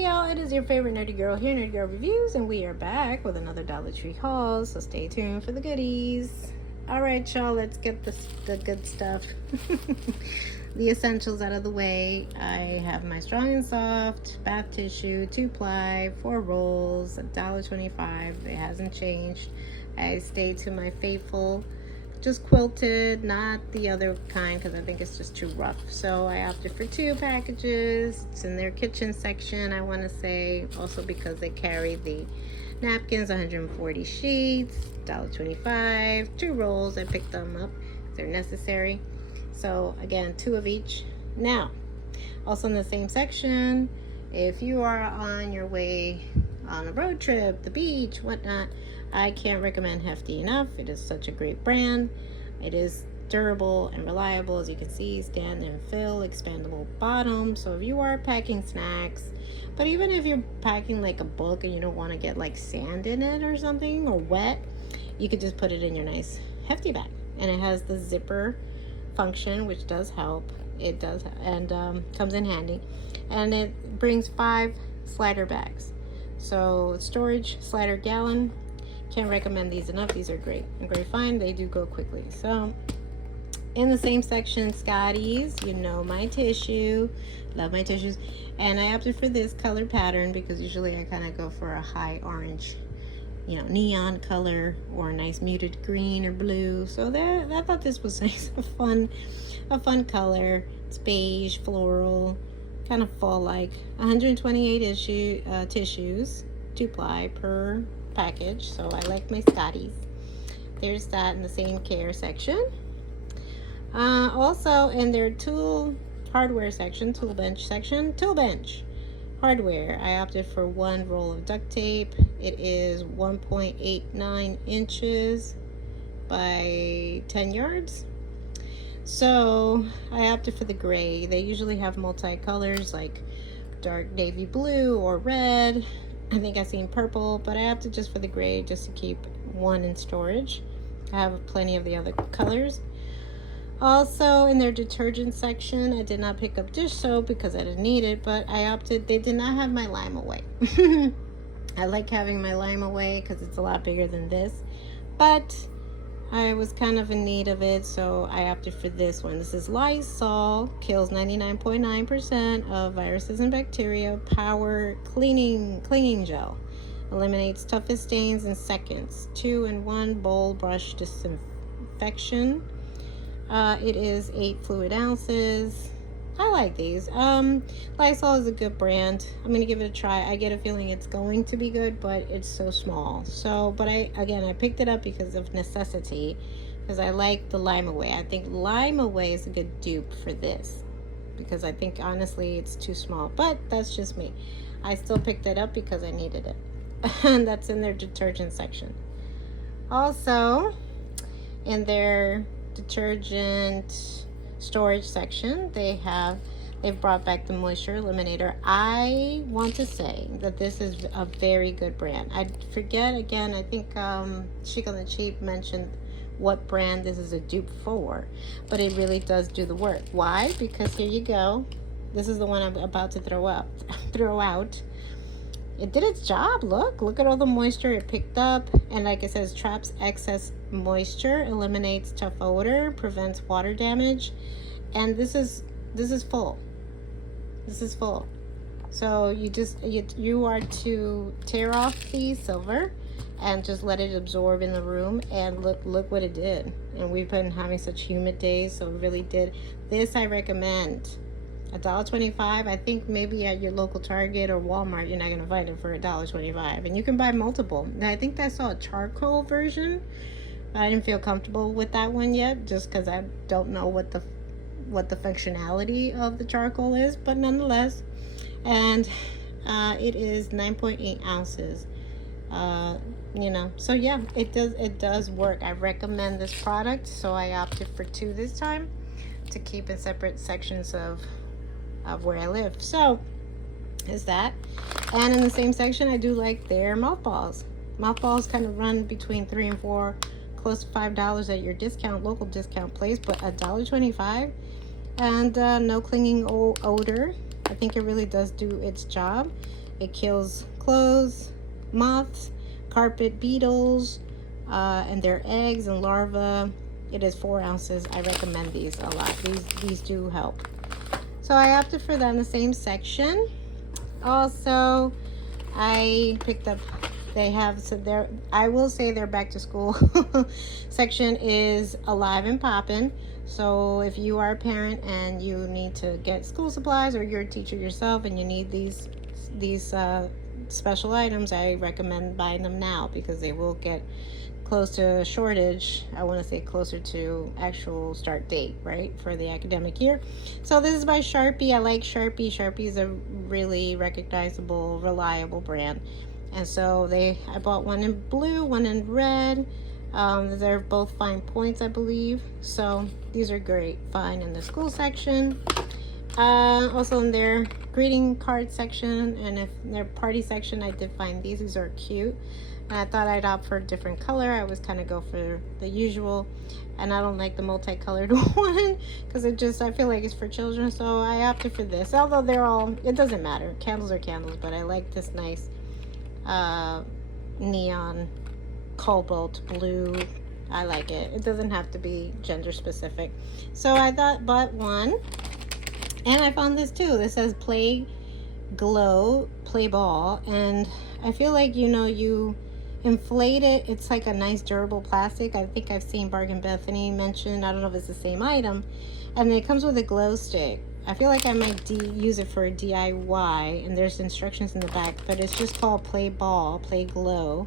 Hey y'all, it is your favorite nerdy girl here, Nerdy Girl Reviews, and we are back with another Dollar Tree haul, so stay tuned for the goodies. Alright y'all, let's get the good stuff. The essentials out of the way. I have my strong and soft bath tissue, 2-ply, 4 rolls, $1.25. It hasn't changed. I stay to my faithful, just quilted, not the other kind because I think it's just too rough. So I opted for 2 packages. It's in their kitchen section, I want to say, also because they carry the napkins, 140 sheets, $1.25, 2 rolls. I picked them up if they're necessary. So again, 2 of each. Now, also in the same section, if you are on your way on a road trip, the beach, whatnot, I can't recommend Hefty enough. It is such a great brand. It is durable and reliable, as you can see. Stand and fill, expandable bottom. So if you are packing snacks, but even if you're packing like a book and you don't want to get like sand in it or something, or wet, you could just put it in your nice Hefty bag. And it has the zipper function, which does help. It does, and comes in handy. And it brings 5 slider bags. So storage, slider, gallon. Can't recommend these enough. These are great. A great find. They do go quickly. So in the same section, Scotty's, you know my tissue. Love my tissues. And I opted for this color pattern because usually I kind of go for a high orange, you know, neon color, or a nice muted green or blue. So there, I thought this was nice, a fun color. It's beige, floral, kind of fall-like. 128 tissues, 2-ply per package. So I like my Scotties. There's that in the same care section. Also in their tool hardware section, tool bench hardware, I opted for 1 roll of duct tape. It is 1.89 inches by 10 yards. So I opted for the gray. They usually have multi-colors like dark navy blue or red. I think I've seen purple, but I opted just for the gray just to keep 1 in storage. I have plenty of the other colors. Also in their detergent section, I did not pick up dish soap because I didn't need it, but I opted, they did not have my Lime Away. I like having my Lime Away because it's a lot bigger than this, but I was kind of in need of it, so I opted for this one. This is Lysol, kills 99.9% of viruses and bacteria. Power cleaning gel, eliminates toughest stains in seconds. 2-in-1 bowl brush disinfection. It is 8 fluid ounces. I like these. Lysol is a good brand. I'm gonna give it a try. I get a feeling it's going to be good, but it's so small. So, but I picked it up because of necessity, because I like the Lime Away. I think Lime Away is a good dupe for this, because I think honestly it's too small, but that's just me. I still picked it up because I needed it. And that's in their detergent section. Also, in their detergent storage section, they've brought back the moisture eliminator. I want to say that this is a very good brand. I forget again, I think Chic on the Cheap mentioned what brand this is a dupe for, but it really does do the work. Why? Because here you go. This is the one I'm about to throw out. It did its job. Look at all the moisture it picked up, and like it says, traps excess moisture, eliminates tough odor, prevents water damage. And this is full. This is full. So you are to tear off the silver and just let it absorb in the room, and look what it did. And we've been having such humid days, so it really did. This I recommend. $1.25. I think maybe at your local Target or Walmart you're not going to find it for $1.25, and you can buy multiple. And I think I saw a charcoal version. I didn't feel comfortable with that one yet, just because I don't know what the functionality of the charcoal is, but nonetheless. And it is 9.8 ounces. You know, so yeah, it does work. I recommend this product, so I opted for 2 this time to keep in separate sections of where I live. So is that. And in the same section, I do like their mothballs. Mothballs kind of run between $3 and $4, close to $5 at your local discount place, but $1.25, and no clinging odor. I think it really does do its job. It kills clothes, moths, carpet beetles, and their eggs and larvae. It is 4 ounces. I recommend these a lot. These do help. So I opted for that in the same section. Also, I picked up, they have, so their, I will say their back to school section is alive and popping. So if you are a parent and you need to get school supplies, or you're a teacher yourself and you need these special items, I recommend buying them now, because they will get close to a shortage. I want to say closer to actual start date, right, for the academic year. So this is by Sharpie. I like Sharpie. Sharpie is a really recognizable, reliable brand. And so I bought one in blue, one in red. They're both fine points, I believe. So these are great, fine in the school section. Also in their greeting card section and if their party section, I did find these. These are cute. And I thought I'd opt for a different color. I was kind of go for the usual, and I don't like the multicolored one because I feel like it's for children. So I opted for this. Although they're all, it doesn't matter. Candles are candles, but I like this nice neon cobalt blue. I like it. It doesn't have to be gender specific. So I bought one, and I found this too. This says Play Glow Play Ball, and I feel like, you know, you inflate it. It's like a nice durable plastic. I think I've seen Bargain Bethany mention, I don't know if it's the same item, and it comes with a glow stick. I feel like I might use it for a DIY, and there's instructions in the back, but it's just called Play Ball, Play Glow.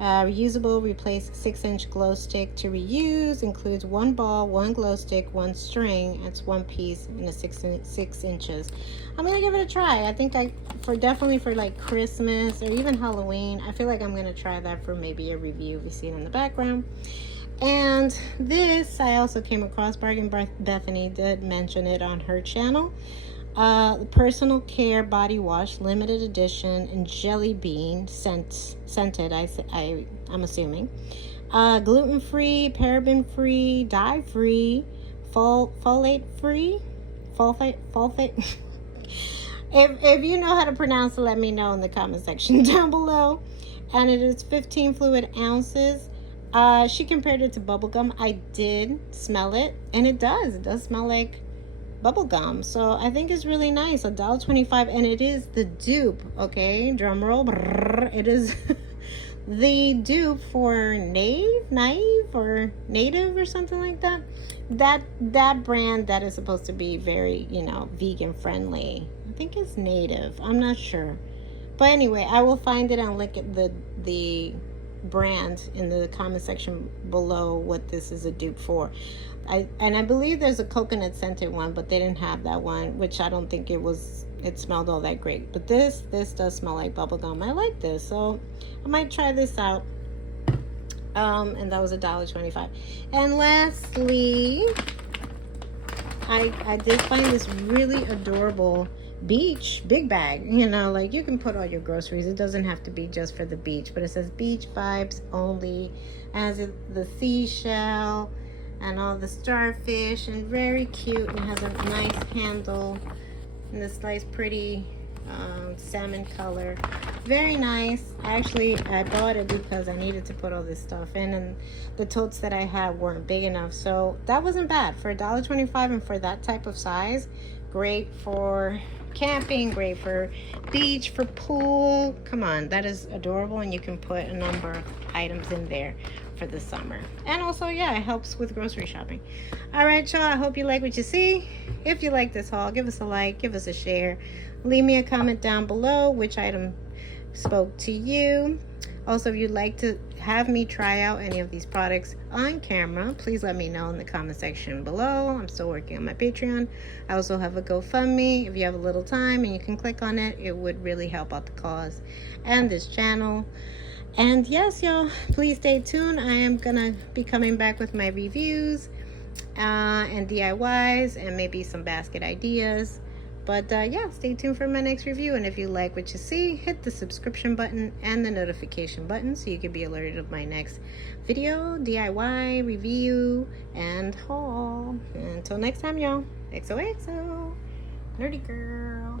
Reusable, replace 6-inch glow stick to reuse, includes 1 ball, 1 glow stick, 1 string. It's 1 piece in the 6 inches. I'm gonna give it a try. I think definitely for like Christmas or even Halloween, I feel like I'm gonna try that for maybe a review. You see it in the background. And this I also came across. Bargain Bethany did mention it on her channel. Personal Care Body Wash, limited edition, and jelly bean scented. I'm assuming. Gluten free, paraben free, dye free, folate free, sulfate. If you know how to pronounce it, let me know in the comment section down below. And it is 15 fluid ounces. She compared it to bubblegum. I did smell it, and it does smell like bubblegum. So I think it's really nice. $1.25, and it is the dupe, okay, drum roll. It is the dupe for Naive or Native or something like that. That brand that is supposed to be very, you know, vegan friendly. I think it's Native, I'm not sure, but anyway, I will find it and link at the brand in the comment section below, what this is a dupe for. I believe there's a coconut scented one, but they didn't have that one, which I don't think it smelled all that great. But this does smell like bubblegum. I like this, so I might try this out. And that was $1.25. And lastly, I did find this really adorable beach big bag. You know, like you can put all your groceries. It doesn't have to be just for the beach, but it says beach vibes only. As the seashell and all the starfish, and very cute, and has a nice handle and this nice pretty salmon color. Very nice. I bought it because I needed to put all this stuff in, and the totes that I had weren't big enough, so that wasn't bad for $1.25. And for that type of size, great for camping, great for beach, for pool. Come on, that is adorable, and you can put a number of items in there for the summer. And also, yeah, it helps with grocery shopping. All right, y'all, I hope you like what you see. If you like this haul, give us a like, give us a share, leave me a comment down below which item spoke to you. Also, if you'd like to have me try out any of these products on camera, please let me know in the comment section below. I'm still working on my Patreon. I also have a GoFundMe. If you have a little time and you can click on it, it would really help out the cause and this channel. And yes, y'all, please stay tuned. I am gonna be coming back with my reviews and DIYs and maybe some basket ideas. But yeah, stay tuned for my next review. And if you like what you see, hit the subscription button and the notification button so you can be alerted of my next video, DIY, review, and haul. Until next time, y'all. XOXO. Nerdy girl.